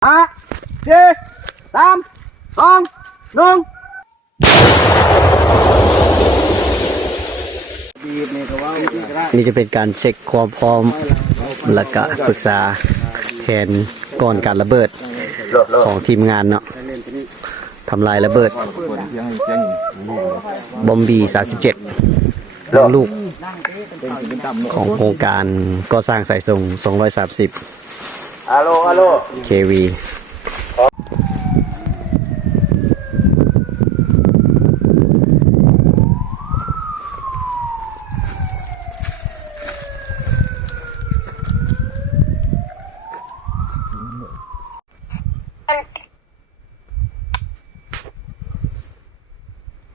4 3 2 1นี่จะเป็นการเช็คความพร้อมและก็ปรึกษาแผนก่อนการระเบิดของทีมงานเนาะทำลายระเบิดบอมบี37ลูกของโครงการก่อสร้างสายส่ง230 kV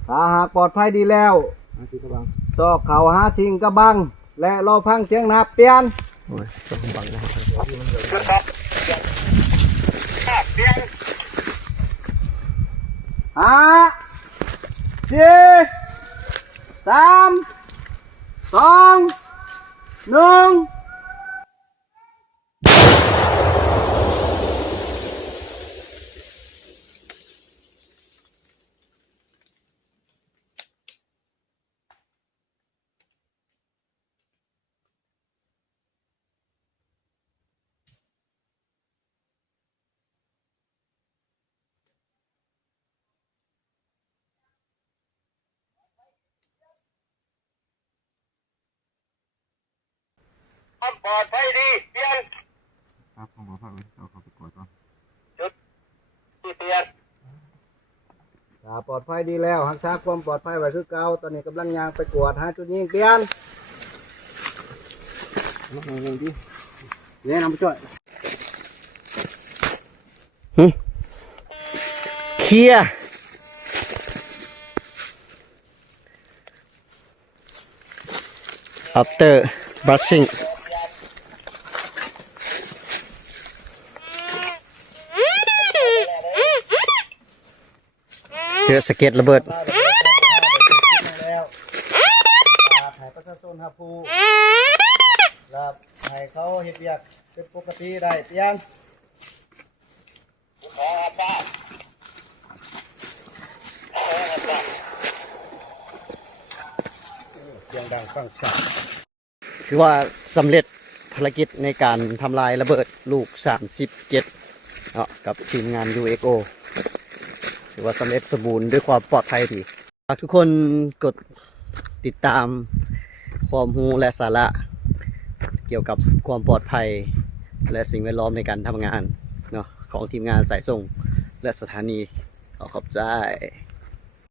ถ้าหากปลอดภัยดีแล้วซอกเข่าหาชิงกระบังและรอฟังเสียงนับเปลี่ยนห้าสี่สามสองหนึ่งปลอดภัยดีเปลี่ยนครับผมบอกว่าเอาเข้าไปกดก่อนจุดที่เปลี่ยนปลอดภัยดีแล้วรักษาความปลอดภัยไว้คือเก่าตอนนี้กำลังยางไปกวดหาจุดยิงเปลี่ยนเนี่ยนำไปช่วยเคลียร์ after brushingเจอสะเก็ดระเบิดให้ประชาชนหาผู้รับให้เขาเฮ็ดเวียกเป็นปกติได้เปลี่ยนเสียงดังฟังชัดคือว่าสำเร็จภารกิจในการทำลายระเบิดลูก37กับทีมงาน UXO ถือว่าสำเร็จสมบูรณ์ด้วยความปลอดภัยดีฝากทุกคนกดติดตามความรู้และสาระเกี่ยวกับความปลอดภัยและสิ่งแวดล้อมในการทำงานเนาะของทีมงานสายส่งและสถานีขอบใจ